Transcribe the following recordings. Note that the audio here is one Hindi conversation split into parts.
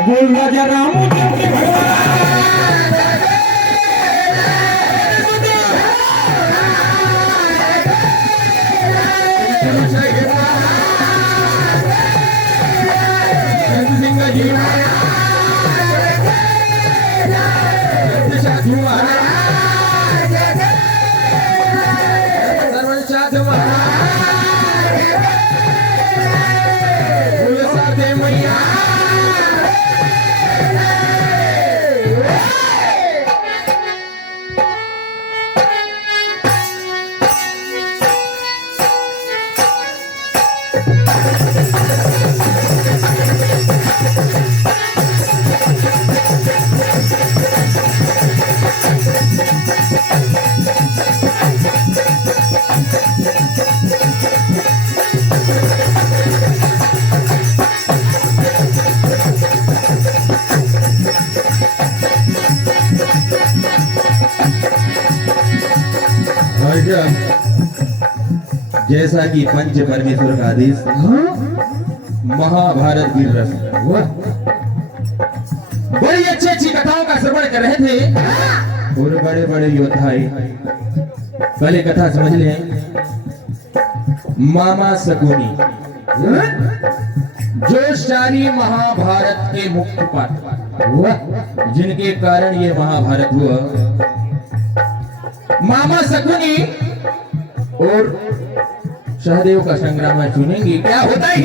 बोल राजा रामचंद्र जैसा कि पंच परमेश्वर का आदेश महाभारत वीर रस बड़ी अच्छी अच्छी कथाओं का श्रवण कर रहे थे और बड़े बड़े योद्धा पहले कथा समझ लें। मामा शकुनी जो सारी महाभारत के मुख्य पात्र जिनके कारण ये महाभारत हुआ, मामा शकुनी और सहदेव का संग्राम में सुनेंगे क्या होता है।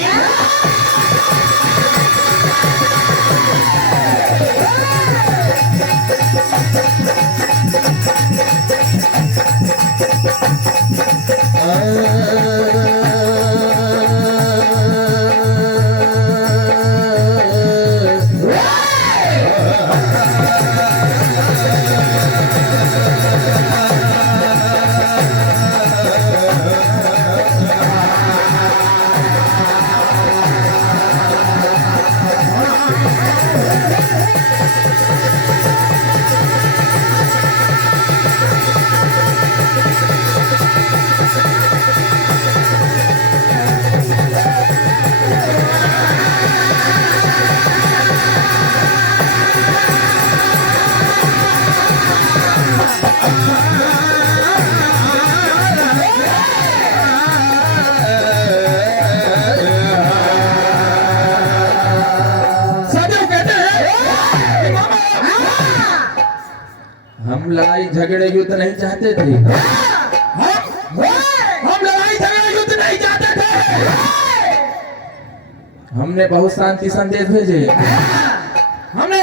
हम लड़ाई झगड़े युद्ध नहीं चाहते थे। हम लड़ाई झगड़े युद्ध नहीं चाहते थे। हमने बहुत शांति संदेश भेजे। हमने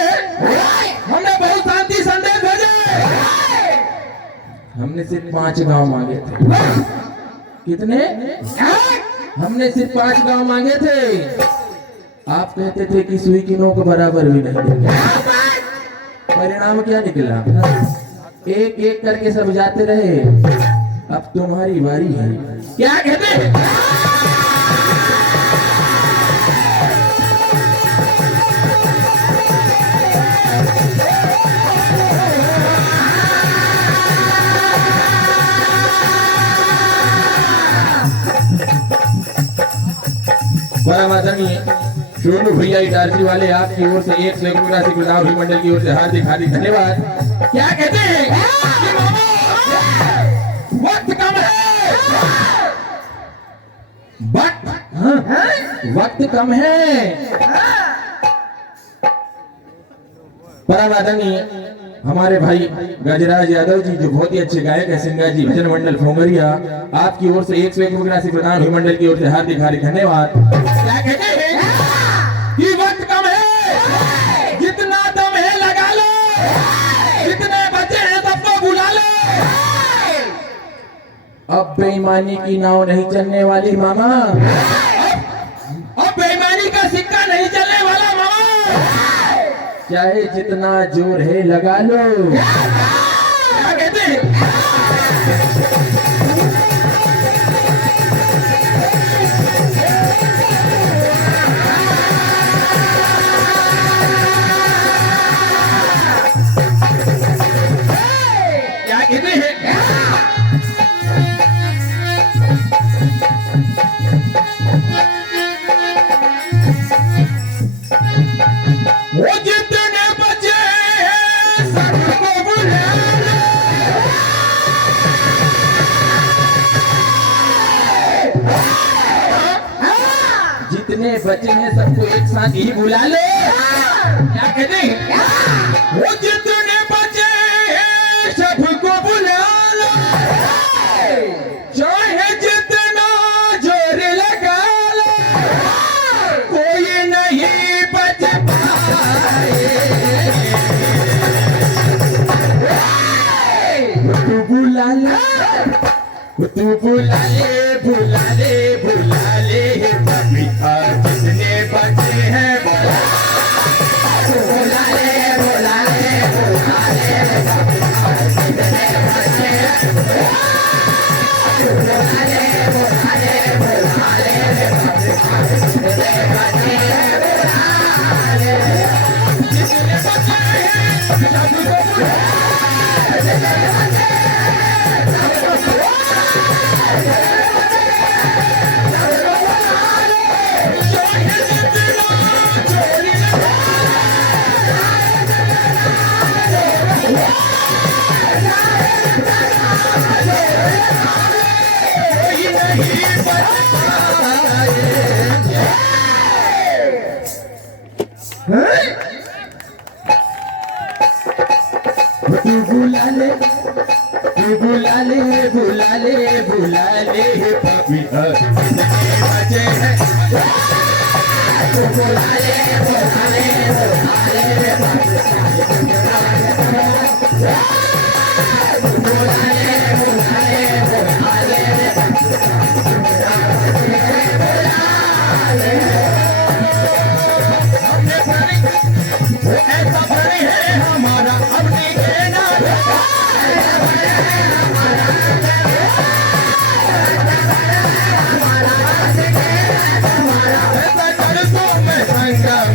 बहुत शांति संदेश भेजे। हमने सिर्फ 5 गांव मांगे थे। कितने? हमने सिर्फ 5 गांव मांगे थे। आप कहते थे कि सुई की नोक बराबर भी नहीं देंगे। परिणाम क्या निकला? एक एक करके सब जाते रहे। अब तुम्हारी बारी है। क्या कहते हैं? परम आदरणीय सोनू भैया इटारसी वाले आपकी ओर से 101 राशि गुरदाव मंडल की ओर से हार्दिक हार्दिक धन्यवाद। क्या कहते हैं? वक्त कम है। वक्त कम है। परम आदरणीय हमारे भाई गजराज यादव जी जो बहुत ही अच्छे गायक है, सिंगा जी भजन मंडल फोंगरिया, आपकी ओर से 101 राशि प्रदान मंडल की ओर से हार्दिक हार्दिक धन्यवाद। क्या कहते हैं? कि वक्त कम है। जितना दम है लगा लो। जितने बच्चे हैं सबको बुला लो। अब बेईमानी की नाव नहीं चलने वाली मामा। अब बेईमानी का सिक्का नहीं चलने वाला मामा। चाहे जितना जोर है लगा लो। क्या कहते हैं? क्या कहते हैं? वो जितने बचे हैं सबको बुला लो। जितने बचे हैं सबको एक साथ ही बुला लो। क्या कहते हैं? वो जितने बचे हैं सबको बुला लो। चाहे जितना जोर लगा लो, कोई नहीं बच पाए। तू बुला ले, तू बुला ले, बुला ले, बुला ले अभी जितने बचे हैं बुला ले, बुला ले, बुला ले। जितने बचे हैं बुला ले, बुला ले, बुला ले। जितने बचे हैं बुला ले। जितने बचे हैं सबको बुला ले। जितने बचे हैं सबको बुला ले। तू बुला ले, तू बुला ले, बुला ले, बुला ले अभी जितने बचे हैं तो बुला ले, बुला ले, बुला ले। बुला ले, बुला ले, बुला ले। हमने प्यारी वो ऐसा प्यारी है हमारा, हमने कहना ऐसा कर दो मैं संगम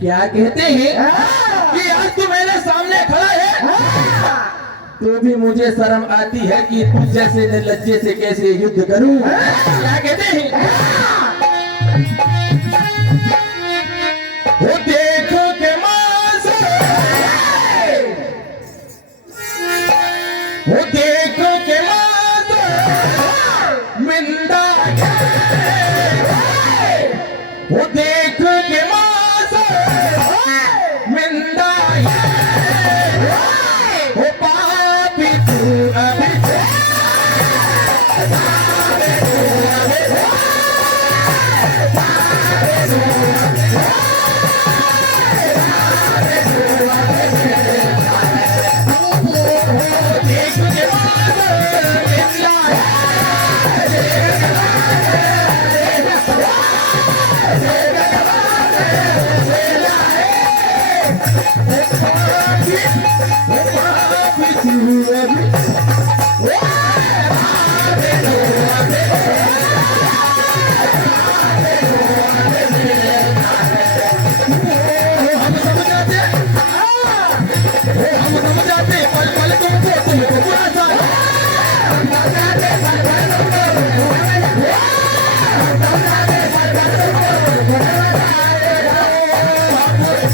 क्या कहते हैं कि आज तू मेरे सामने खड़ा है, तो भी मुझे शर्म आती है कि तू जैसे निर्लज्जे से कैसे युद्ध करूं। क्या कहते हैं? वो देखो के मांस, वो देखो के मांस मिंदा, वो देखो के मांस मिंदा। वो पापी तू अभी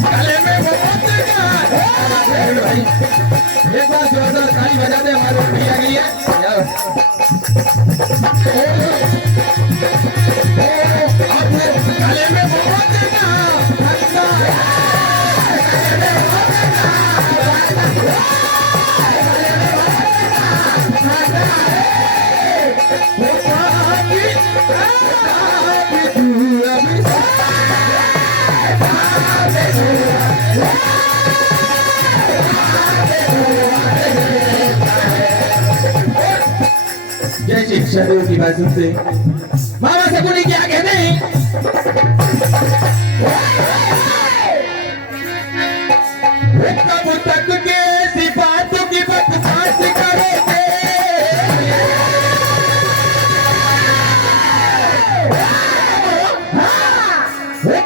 गले में अरुण भाई एक बार जोरदार ताली बजा दे हमारे भैया के लिए। गले में मोहब्बत देना जय श्री शरीर की बात सुनते मामा सकुनी क्या कहते हैं। कब तक के सिफातों की बकवास करोगे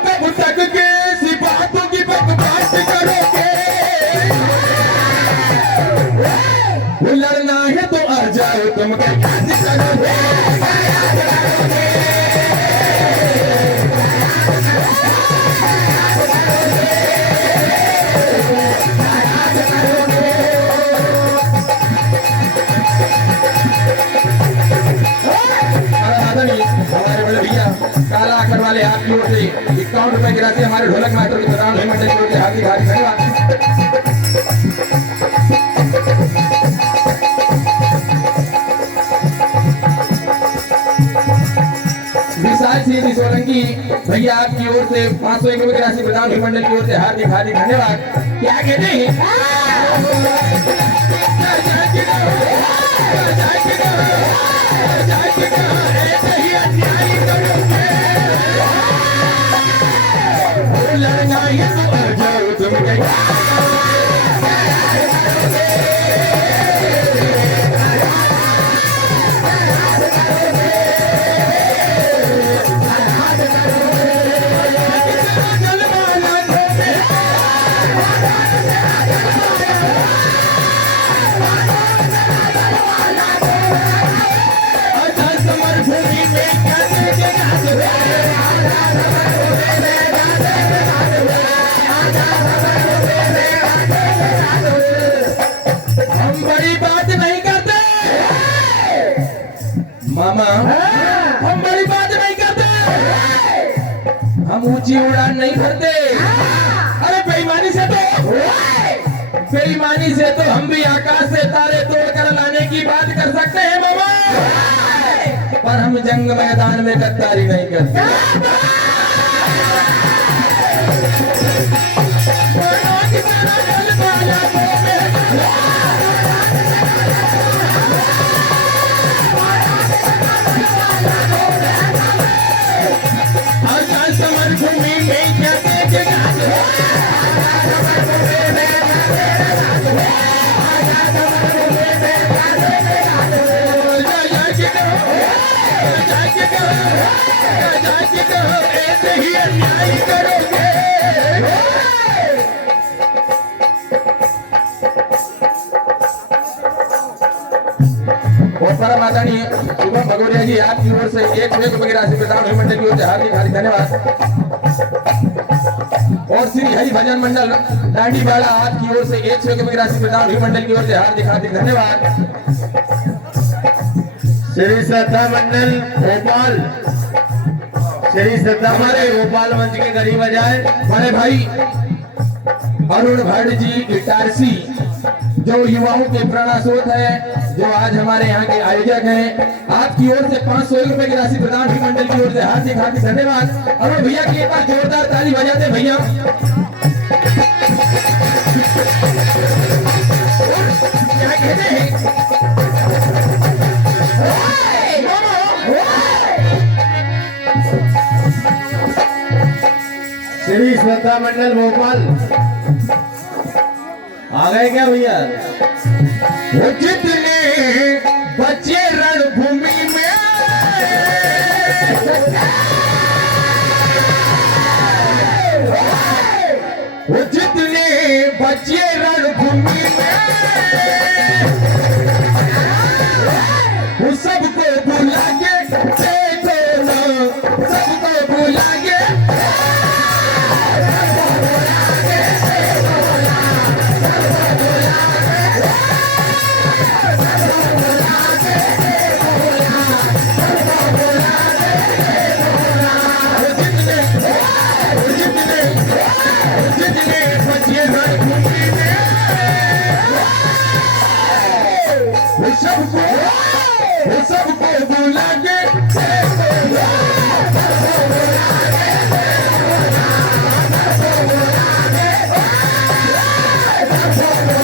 कब तक के सिफातों की बकवास करोगे लड़ना है तो आ जाओ तुम क्या करोगे हमारे बड़े भैया काला आकर वाले आपकी ओर से 51 रुपए की राशि हमारे ढोलक मास्टर के प्रधान मंडल की ओर से हार्दिक हार्दिक धन्यवाद। विशाल सिंह सोलंकी भैया आपकी ओर से 501 रुपए की राशि प्रधान मंडल की ओर से हार्दिक हार्दिक धन्यवाद। क्या कहते हैं लड़ना है तो आ जाओ तुम क्या मामा हम बड़ी बात नहीं करते, हम ऊंची उड़ान नहीं भरते। अरे बेईमानी से तो हम भी आकाश से तारे तोड़कर लाने की बात कर सकते हैं मामा, पर हम जंग मैदान में गद्दारी नहीं करते। परम आदरणीय शुभम भगोरिया जी आपकी ओर से 1 रुपए की राशि प्रदान हुई मंडल की ओर से हार्दिक हार्दिक धन्यवाद। और श्री हरि भजन मंडल डांडीवाड़ा आपकी ओर से 1 रुपए की राशि प्रदान हुई मंडल की ओर से हार्दिक हार्दिक धन्यवाद। श्री श्रद्धा मंडल भोपाल, श्री श्रद्धा हमारे भोपाल मंच के करीब आ जाए। हमारे भाई अरुण भट्ट जी इटारसी जो युवाओं के प्रेरणास्रोत है, जो आज हमारे यहाँ के आयोजक हैं, आपकी ओर से 501 रुपए की राशि प्रदान हुई मंडल की ओर से हार्दिक हार्दिक धन्यवाद। अरुण भैया की एक बार जोरदार ताली बजा दे भैया। क्या कहते हैं श्री श्रद्धा मंडल भोपाल आ गए क्या भैया? वो जितने बच्चे रणभूमि में वो जितने बच्चे रणभूमि में वो सबको भुला के देखो ना, सबको भुला के सबको वो सबको बुला के सबको बुला के